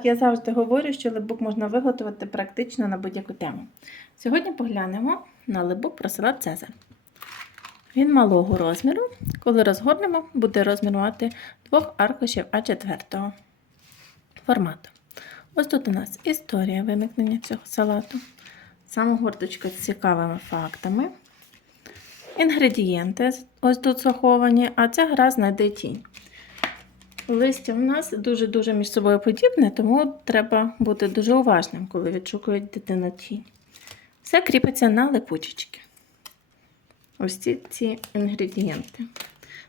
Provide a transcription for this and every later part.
Так, я завжди говорю, що либук можна виготовити практично на будь-яку тему. Сьогодні поглянемо на либук про салат Цезар. Він малого розміру. Коли розгорнемо, буде розмір мати двох аркушів А4 формату. Ось тут у нас історія виникнення цього салату, саме горточка з цікавими фактами. Інгредієнти ось тут заховані, а ця гра знайде тінь. Листя в нас дуже-дуже між собою подібне, тому треба бути дуже уважним, коли відшукують дитина тінь. Все кріпиться на липучечки. Ось ці, ці інгредієнти.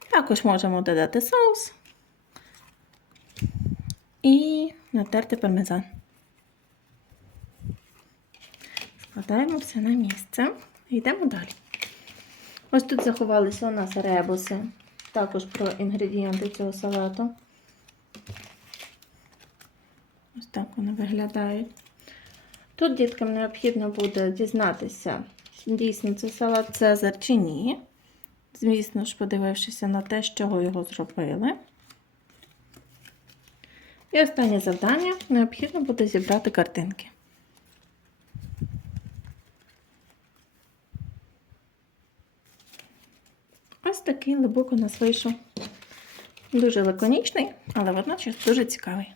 Також можемо додати соус і натерти пармезан. Складаємо все на місце і йдемо далі. Ось тут заховалися у нас ребуси, також про інгредієнти цього салату. Ось так вони виглядають. Тут діткам необхідно буде дізнатися, дійсно це салат Цезар чи ні. Звісно ж, подивившися на те, з чого його зробили. І останнє завдання необхідно буде зібрати картинки. Ось такий либук у нас вийшов. Дуже лаконічний, але водночас дуже цікавий.